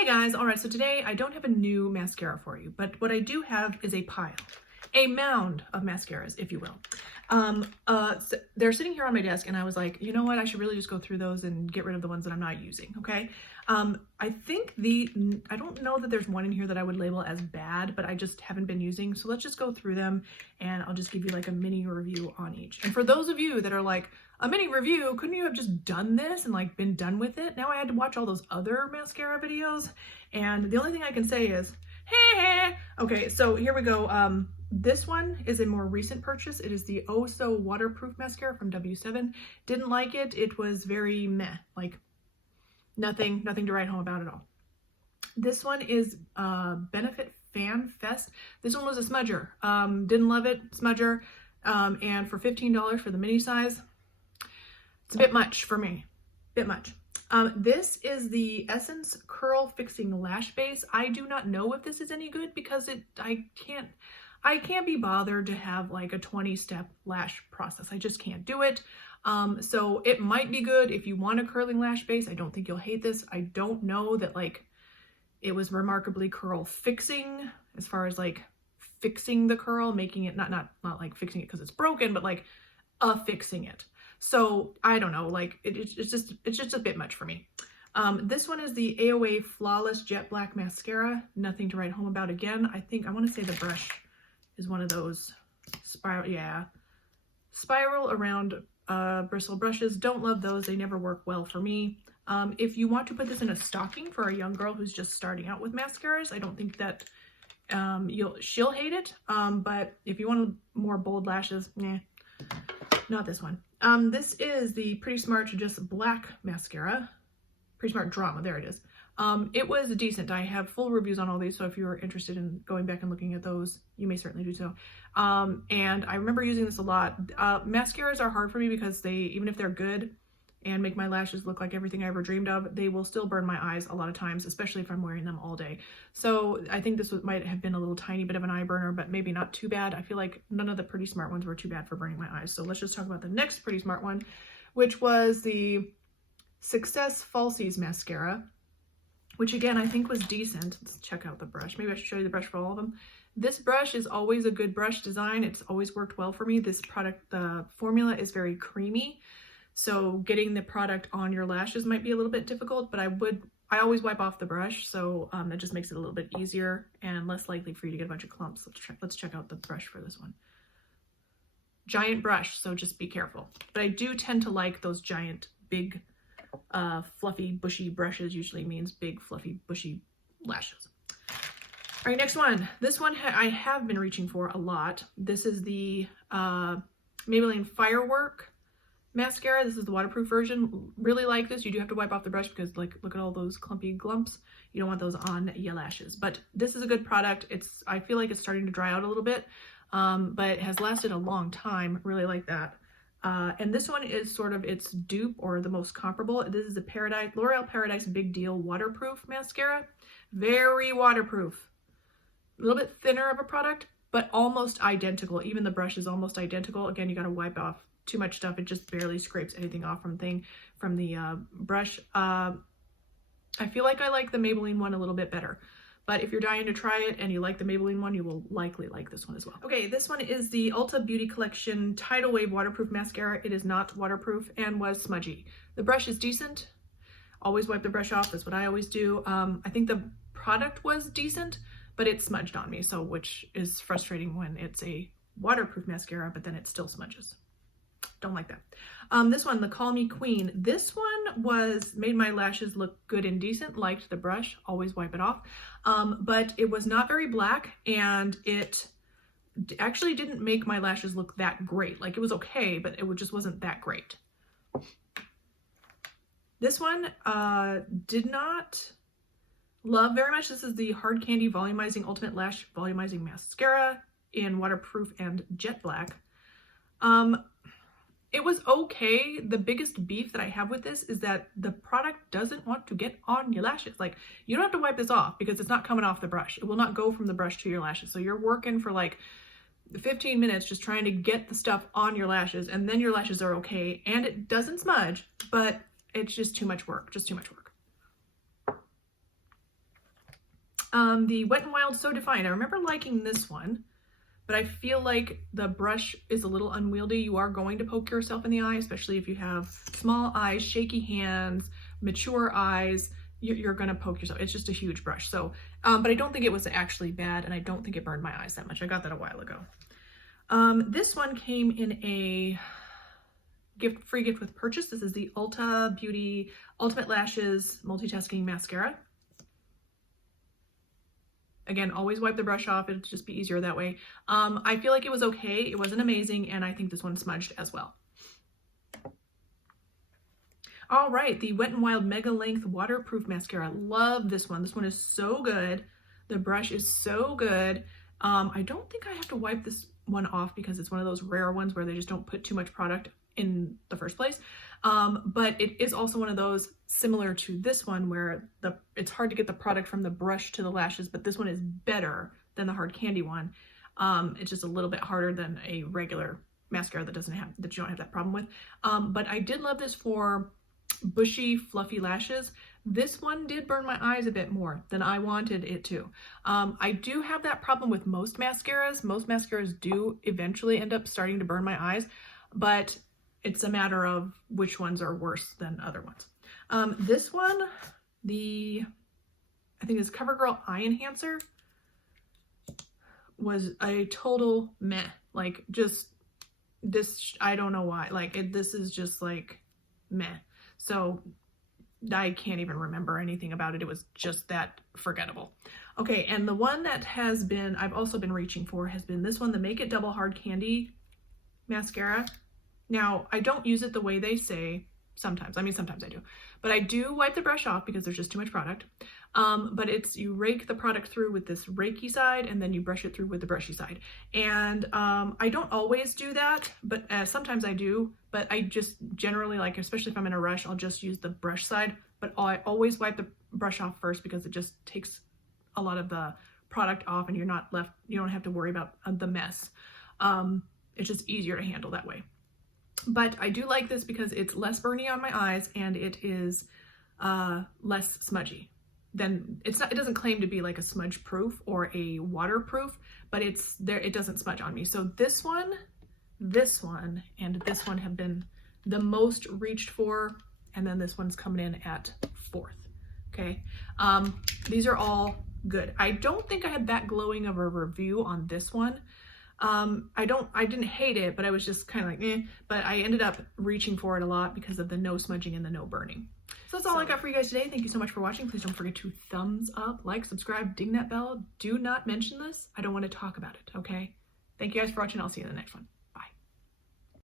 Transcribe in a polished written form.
Hey guys, all right, so today I don't have a new mascara for you, but what I do have is a pile, a mound of mascaras, if you will. So they're sitting here on my desk and I was like, you know what, I should really just go through those and get rid of the ones that I'm not using, okay? I think I don't know that there's one in here that I would label as bad, but I just haven't been using, so let's just go through them and I'll just give you like a mini review on each. And for those of you that are like, a mini review, couldn't you have just done this and like been done with it? Now I had to watch all those other mascara videos and the only thing I can say is, hey. Okay, so here we go. This one is a more recent purchase. It is the Oh So Waterproof Mascara from W7. Didn't like it. It was very meh, like nothing to write home about at all. This one is Benefit Fan Fest. This one was a smudger. Didn't love it, smudger. And for $15 for the mini size, it's a bit much for me, bit much. This is the Essence Curl Fixing Lash Base. I do not know if this is any good because I can't be bothered to have like a 20-step lash process. I just can't do it. So it might be good if you want a curling lash base. I don't think you'll hate this. I don't know that like it was remarkably curl fixing as far as like fixing the curl, making it not like fixing it because it's broken, but like fixing it. So I don't know, like it's just a bit much for me. This one is the AOA Flawless Jet Black Mascara. Nothing to write home about again. I want to say the brush is one of those spiral around bristle brushes. Don't love those. They never work well for me. If you want to put this in a stocking for a young girl who's just starting out with mascaras, I don't think that she'll hate it. But if you want more bold lashes, not this one. This is the Pretty Smart Just Black Mascara. Pretty Smart Drama, there it is. It was decent. I have full reviews on all these, so if you're interested in going back and looking at those, you may certainly do so. And I remember using this a lot. Mascaras are hard for me because even if they're good and make my lashes look like everything I ever dreamed of, they will still burn my eyes a lot of times, especially if I'm wearing them all day. So I think this might have been a little tiny bit of an eye burner, but maybe not too bad. I feel like none of the Pretty Smart ones were too bad for burning my eyes. So let's just talk about the next Pretty Smart one, which was the Success Falsies Mascara, which again, I think was decent. Let's check out the brush. Maybe I should show you the brush for all of them. This brush is always a good brush design. It's always worked well for me. This product, the formula is very creamy. So getting the product on your lashes might be a little bit difficult, but I always wipe off the brush. So that just makes it a little bit easier and less likely for you to get a bunch of clumps. Let's check out the brush for this one. Giant brush, so just be careful. But I do tend to like those giant, big, fluffy, bushy brushes. Usually means big, fluffy, bushy lashes. All right, next one. This one I have been reaching for a lot. This is the Maybelline Firework Mascara. This is the waterproof version. Really like this. You do have to wipe off the brush because like look at all those clumpy glumps. You don't want those on your lashes. But this is a good product. I feel like it's starting to dry out a little bit, but it has lasted a long time. Really like that. And this one is sort of its dupe or the most comparable. This is the L'Oreal Paradise Big Deal Waterproof Mascara. Very waterproof. A little bit thinner of a product, but almost identical. Even the brush is almost identical. Again, you got to wipe off too much stuff. It just barely scrapes anything off from the brush. I feel like I like the Maybelline one a little bit better. But if you're dying to try it and you like the Maybelline one, you will likely like this one as well. Okay, this one is the Ulta Beauty Collection Tidal Wave Waterproof Mascara. It is not waterproof and was smudgy. The brush is decent. Always wipe the brush off. That's what I always do. I think the product was decent, but it smudged on me, so which is frustrating when it's a waterproof mascara, but then it still smudges. Don't like that. This one, the Call Me Queen. This one made my lashes look good and decent. Liked the brush. Always wipe it off. But it was not very black, and it actually didn't make my lashes look that great. Like it was okay, but it just wasn't that great. This one did not love very much. This is the Hard Candy Volumizing Ultimate Lash Volumizing Mascara in waterproof and jet black. It was okay. The biggest beef that I have with this is that the product doesn't want to get on your lashes. Like, you don't have to wipe this off because it's not coming off the brush. It will not go from the brush to your lashes. So you're working for like 15 minutes just trying to get the stuff on your lashes, and then your lashes are okay and it doesn't smudge, but it's just too much work, The Wet n Wild So Defined. I remember liking this one, but I feel like the brush is a little unwieldy. You are going to poke yourself in the eye, especially if you have small eyes, shaky hands, mature eyes. You're gonna poke yourself. It's just a huge brush. So, but I don't think it was actually bad, and I don't think it burned my eyes that much. I got that a while ago. This one came in a free gift with purchase. This is the Ulta Beauty Ultimate Lashes Multitasking Mascara. Again, always wipe the brush off. It'll just be easier that way. I feel like it was okay. It wasn't amazing, and I think this one smudged as well. All right, the Wet n Wild Mega Length Waterproof Mascara. Love this one. This one is so good. The brush is so good. I don't think I have to wipe this one off because it's one of those rare ones where they just don't put too much product in the first place. But it is also one of those similar to this one where it's hard to get the product from the brush to the lashes, but this one is better than the hard candy one. It's just a little bit harder than a regular mascara that you don't have that problem with. But I did love this for bushy, fluffy lashes. This one did burn my eyes a bit more than I wanted it to. I do have that problem with most mascaras. Most mascaras do eventually end up starting to burn my eyes, but it's a matter of which ones are worse than other ones. This one, I think it's Covergirl Eye Enhancer, was a total meh. Like, just this, I don't know why. Like, this is just like meh. So I can't even remember anything about it. It was just that forgettable. Okay, and the one that I've also been reaching for has been this one, the Make It Double Hard Candy Mascara. Now, I don't use it the way they say sometimes. I mean, sometimes I do. But I do wipe the brush off because there's just too much product. But you rake the product through with this rakey side, and then you brush it through with the brushy side. And I don't always do that, but sometimes I do. But I just generally, like, especially if I'm in a rush, I'll just use the brush side. But I always wipe the brush off first because it just takes a lot of the product off, and you don't have to worry about the mess. It's just easier to handle that way. But I do like this because it's less burny on my eyes, and it is less smudgy. It doesn't claim to be like a smudge proof or a waterproof, but it doesn't smudge on me. So this one, and this one have been the most reached for, and then this one's coming in at 4th. Okay, these are all good. I don't think I had that glowing of a review on this one. I didn't hate it, but I was just kind of like, eh, but I ended up reaching for it a lot because of the no smudging and the no burning. So that's all I got for you guys today. Thank you so much for watching. Please don't forget to thumbs up, like, subscribe, ding that bell. Do not mention this. I don't want to talk about it, okay? Thank you guys for watching. I'll see you in the next one.